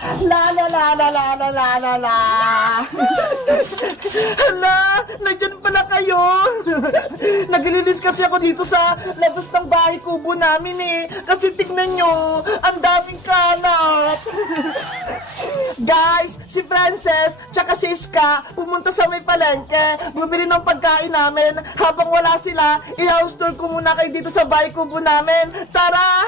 La la la la la la la la la. Hala, nandyan pala kayo. Naglilinis kasi ako dito sa labas ng bahay kubo namin eh. Kasi tignan nyo, ang daming kalat. Guys, si Frances tsaka si Iska pumunta sa may palengke, bumili ng pagkain namin. Habang wala sila, i-house tour ko muna kayo dito sa bahay kubo namin. Tara!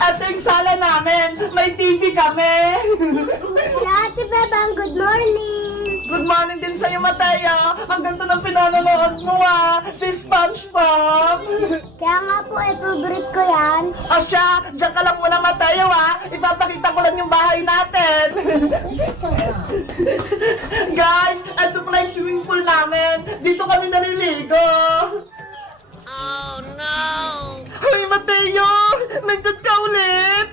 At yung sala namin, may TV kami. Ate Bebang, good morning! Good morning din sa'yo, Mateo. Ang ganda ng pinanonood mo, si SpongeBob. Kaya nga po, favorite ko yan. O siya, diyan ka lang muna, Mateo, Ipapakita ko lang yung bahay natin. Guys, ito pala yung swimming pool namin. Dito kami naliligo. Oh no! Hoy, Mateo! Nandyan ka ulit!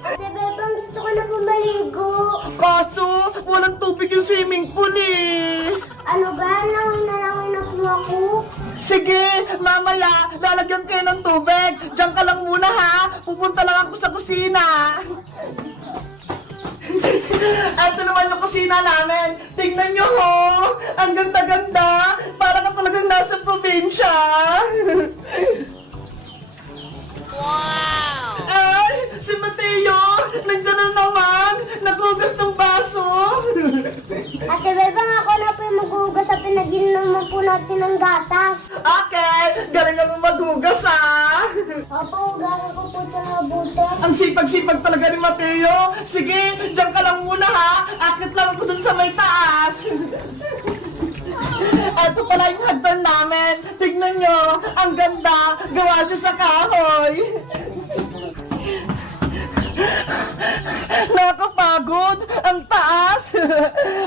Ate Bebang, gusto ko na pumaligo. Kaso, walang tubig yung swimming pool eh. Ano ba? Nalangin na po ako. Sige, mamaya, lalagyan kayo ng tubig. Diyan ka lang muna ha. Pupunta lang ako sa kusina. Ito naman yung kusina namin. Tingnan nyo ho. Ang ganda-ganda. Para ka talagang nasa probinsya. Wow! Ay, si Mateo. Nandiyan na naman. Naghugas ng baso. Ate Bebang, ako na po yung maghugas sa pinag-inuman po natin ng gatas. Okay, galing mo maghugas Opo, hugasan ko po ito ng mabuti. Ang sipag-sipag talaga ni Mateo. Sige, diyan ka lang muna ha. Akit lang ako dun sa may taas. Ito pala yung hagdan namin. Tignan nyo, ang ganda. Gawa siya sa kahoy. Nakakapagod. Ang taas.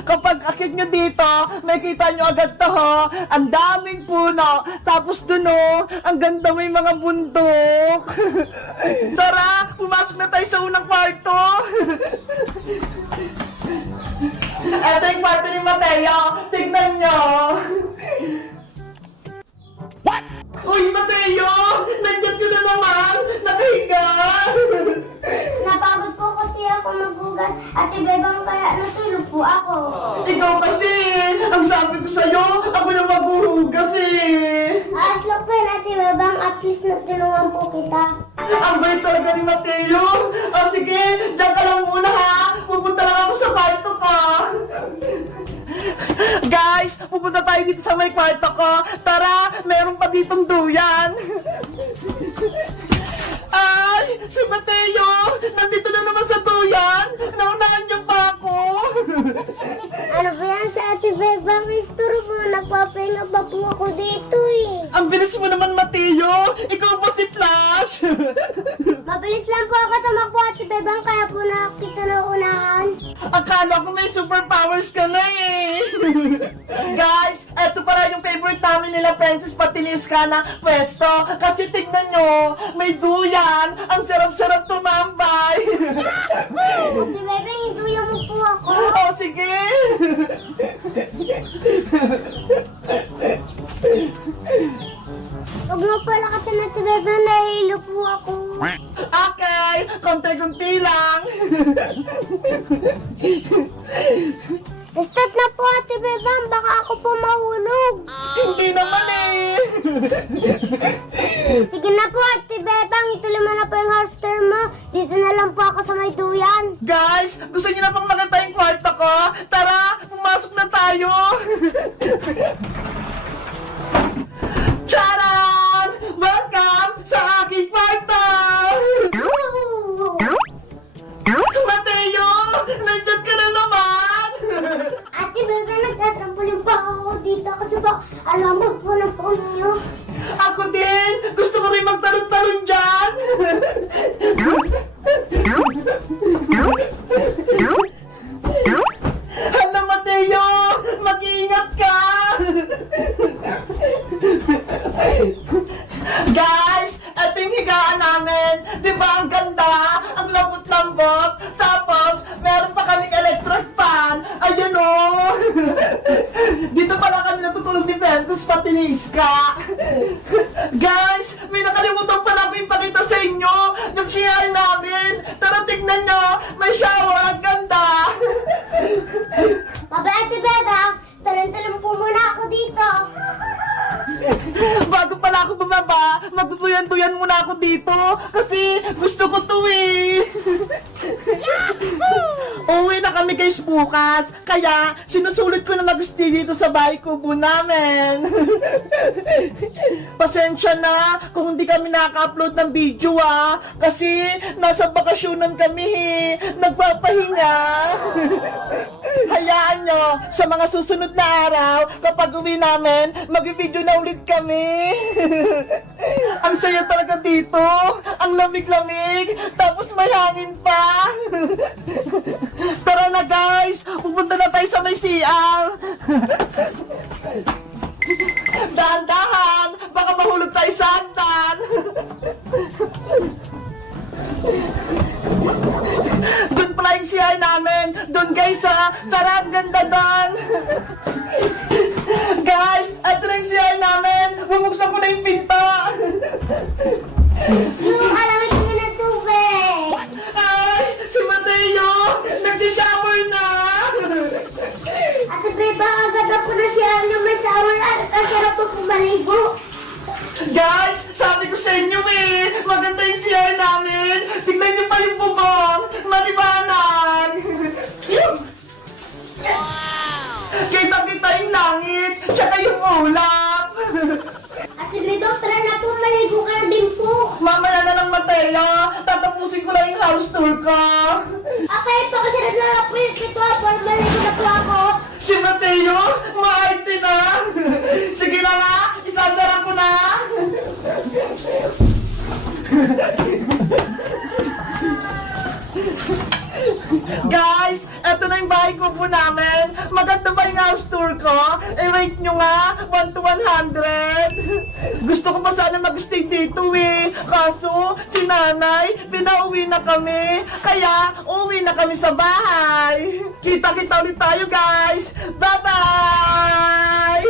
Kapag akit nyo dito, may kita nyo agad to ho. Ang daming puno. Tapos dun ho, ang ganda may mga bundok. Tara, pumasok na tayo sa unang kwarto. Ito yung kwarto ni Mateo. Tignan nyo. What? Uy, Mateo! Nandiyan ka na naman! Nakahiga! Napagod po kasi ako maghugas. Ate Bebang, kaya natulog po ako. Ikaw kasi! Ang sabi ko sa'yo, ako na maghuhugas eh! Ayos lang po yun, Ate Bebang. At least natulungan po kita. Ang bait talaga ni Mateo! O sige, diyan ka lang muna ha! Pupunta lang ako sa kwarto ko! Guys, pupunta tayo dito sa may kwarto ko. Tara, meron pa ditong duyan. Ay, si Mateo! Nandito na naman sa duyan! Naunahan niyo pa ako! Ano ba yan sa Ate Bebang? Restore po, nagpapahinga ba po ako dito eh. Ang bilis mo naman, Mateo! Ikaw ba si Flash? Mabilis lang po ako tumakbo, Ate Bebang, kaya po nakita na unahan. Akala ko may superpowers ka na eh! Guys, eto pala yung favorite namin nila Princess pati ni Iska na pwesto. Kasi tignan nyo, may duyan! Ang sarap-sarap tumambay! Ate Bebang, induyan mo po ako. Oh, sige! Huwag mo pala kasi na Ate Bebang, nahihilo po ako. Okay, konti-konti lang! Start na po, Ate Bebang, baka ako po mahulog. Hindi naman eh! Sige na po, Ate Bebang, ituloy mo na po yung holster mo. Dito na lang po ako sa may duyan. Guys, gusto niyo na bang makita yung kwarto ko? Tara, pumasok na tayo! Charan! Welcome sa aking kwarto! Mateo! Nandyan ka na naman! Ate Bebang, nagtatrampolin pa ako dito kasi po, alam mo po na po niyo. Ako din! Gusto ko rin magtalon-talon dyan! Hala, Mateo! Mag-iingat ka! Guys, ito yung higaan namin. Di ba ang ganda? Ang lambot-lambot. Tapos, meron pa kaming electric fan. Ayun o! Dito pala kami natutulog ni Ventus pati ni Iska. Guys, may nakalimutan pala ako ipakita sa inyo. Yung siya duyan-duyan muna ako dito kasi gusto ko to eh. Uwi na kami guys bukas, kaya sinusulit ko na mag-stay dito sa bahay kubo namin. Pasensya na kung hindi kami nakaka-upload ng video kasi nasa bakasyonan kami nagpapahinga. Hayaan nyo, sa mga susunod na araw, kapag uwi namin, mag-video na ulit kami. Ang saya talaga dito, ang lamig-lamig, tapos may hangin pa. Tara na guys, pupunta na tayo sa may CR. Dahan-dahan, baka mahulog tayo sa hagdan. Doon pala yung CR namin. Doon guys tara, ang ganda doon. Guys, ito na yung CR namin. Bumuksan ko na yung pinto. Yung alamig mo na tubig. Ay, si Mateo, nag-shower na. Ate Beba, agad ako na siya yung may shower at ang sarap po pumaligo. Guys, sabi ko sa inyo maganda yung CR namin. Tignan niyo pa yung bubong, maliwanag. Kita-kita yung langit, tsaka yung ulap. Ate Beba, tara na po, maligo ka na din po. Mamaya na lang, Mateo. Tatapusin ko lang yung house tour ko. Okay po, kasi naglalak po yung kito, para maligo na po ako. Si Mateo, maarte na. Sige na nga, isasara ko na. Guys, eto na yung bahay ko po namin. Maganda ba yung house tour ko? Rate nyo nga, 1 to 100. Gusto ko pa sana mag-stay dito kaso, si nanay, pinauwi na kami. Kaya, uwi na kami sa bahay. Kita-kita ulit tayo guys. Bye-bye!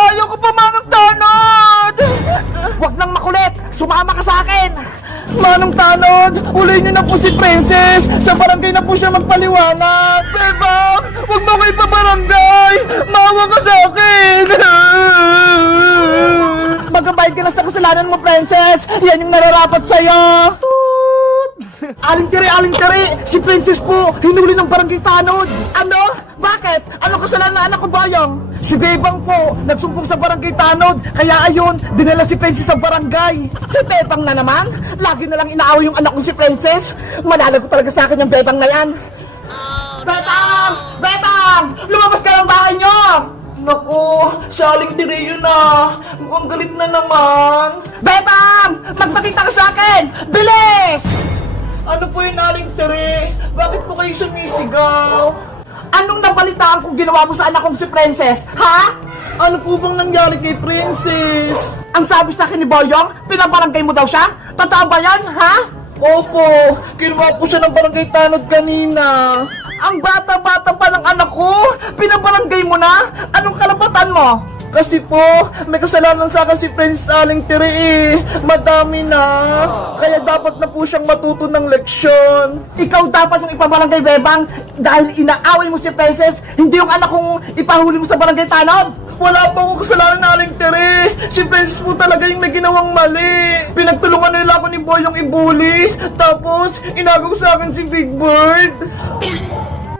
Ayoko pa Manong Tanod! Huwag nang makulit! Sumama ka sa akin! Manong Tanod, ulayin niyo na po si Princess! Sa barangay na po siya magpaliwanag! Bebang! Huwag mo ko ipabarangay! Maawa ka sa akin! Magbabayad ka na sa kasalanan mo, Princess! Yan yung nararapat sa'yo! Aling tiri! Si Princess po, hinuli ng barangay Tanod! Ano? Bakit? Ano kasalanan ng anak ko, Boyong? Si Bebang po, nagsumbong sa barangay Tanod, kaya ayun, dinala si Princess sa barangay. Si Bebang na naman? Lagi na lang inaaway yung anak ko si Princess. Malalago talaga sa akin yung Bebang na yan. Bebang! Bebang! Lumabas ka ng bahay nyo! Naku, si Aling Tiri yun mukhang galit na naman. Bebang! Magpakita ka sa akin! Bilis! Ano po yun, Aling Tiri? Bakit po kayo sumisigaw? Anong nabalitaan kung ginawa mo sa anak kong si Princess, ha? Ano po bang nangyari kay Princess? Ang sabi sa akin ni Boyong, pinabarangay mo daw siya? Totoo ba yan, ha? Opo, kinuha po siya ng barangay Tanod kanina. Ang bata-bata pa ng anak ko, pinabarangay mo na? Anong karapatan mo? Kasi po, may kasalanan sa akin si Princess Aling Tiri Madami na. Kaya dapat na po siyang matuto ng leksyon. Ikaw dapat yung ipabarangay, Bebang, dahil inaaway mo si Princess, hindi yung anak kong ipahuli mo sa barangay Tanod. Wala pa akong kasalanan na Aling Tiri. Si Princess po talaga yung may ginawang mali. Pinagtulungan nila ako ni Boyong ibuli. Tapos, inagaw sa akin si Big Bird.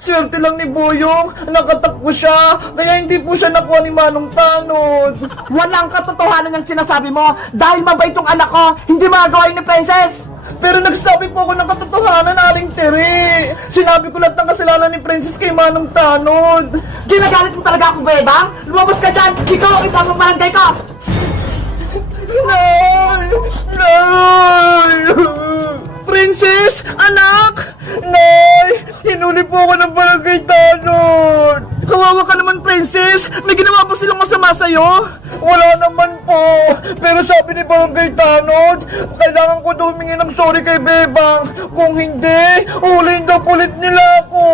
Swerte lang ni Boyong, nakatakbo siya, kaya hindi po siya nakuha ni Manong Tanod. Walang katotohanan yung sinasabi mo, dahil mabait yung anak ko, hindi magagawa yun ni Princess. Pero nagsabi po ako ng katotohanan, Aling Tere. Sinabi ko lahat ng kasalanan ni Princess kay Manong Tanod. Ginagalit mo talaga ako, Bebang? Lumabas ka dyan! Ikaw ang ibang barangay ka! Nay! Nay! Princess! Anak! Nay! Hinuli po ako ng barangay Tanod! Kawawa ka naman, Princess! May ginawa pa silang masama sa'yo? Wala naman po! Pero sabi ni Barangay Tanod, kailangan ko daw humingi ng sorry kay Bebang. Kung hindi, uliin daw ulit nila ako.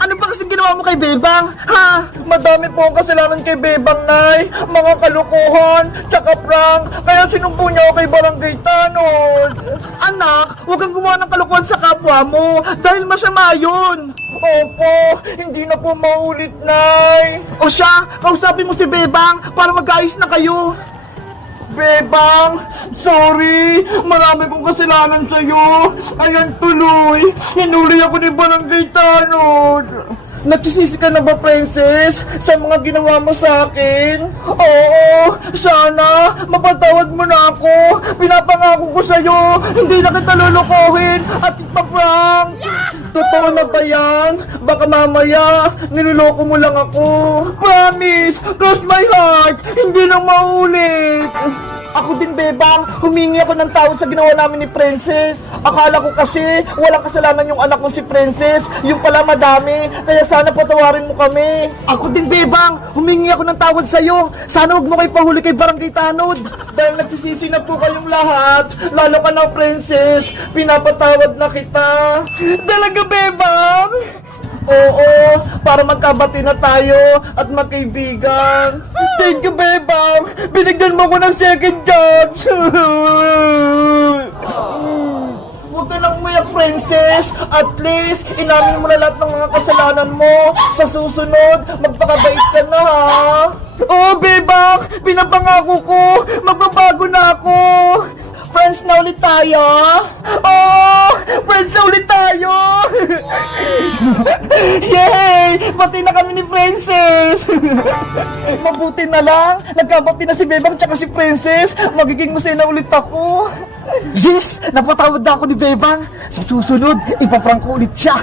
Ano ba kasing ginawa mo kay Bebang? Ha? Madami po ang kasalanan kay Bebang, Nay. Mga kalukuhan, tsaka prank. Kaya sinumpo niya ako kay Barangay Tanod. Anak, huwag kang gumawa ng kalukuhan sa kapwa mo. Dahil masama yun. Opo, hindi na po maulit, Nay. O siya, kausapin mo si Bebang para mag-ayos na kayo. Bebang, sorry. Marami kong kasalanan sa'yo. Ayan tuloy. Hinuli ako ni Barangay Tanod. Nagsisisi ka na ba, Princess, sa mga ginawa mo sa akin? Oo, sana mapatawad mo na ako. Pinapangako ko sa'yo, hindi na kita lulukuhin at ipaprank. Totoo na ba yan? Baka mamaya, niloloko mo lang ako. Promise, cross my heart, hindi na maulit. Ako din, Bebang, humingi ako ng tawad sa ginawa namin ni Princess. Akala ko kasi walang kasalanan yung anak ko si Princess. Yung pala madami, kaya sana patawarin mo kami. Ako din, Bebang, humingi ako ng tawad sa'yo. Sana huwag mo kayo pahuli kay Barangay Tanod. Dahil nagsisisi na po kayong lahat. Lalo ka na, Princess, pinapatawad na kita. Talaga, Bebang? Oo, para magkabati na tayo at magkaibigan. Thank you, Bebang! Binigyan mo ko ng second chance! Huwag ka nang umayak, Princess! At least, inamin mo na lahat ng mga kasalanan mo. Sa susunod, magpakabait ka na, ha? Oo, Bebang! Pinapangako ko! Magbabago na ako! Friends na ulit tayo! Oh! Friends na ulit tayo! Yay! Bati na kami ni Princess! Mabuti na lang! Nagkabati na si Bebang tsaka si Princess! Magiging masaya na ulit ako! Yes! Napatawad na ako ni Bebang! Sa susunod, ipaprank ko ulit siya!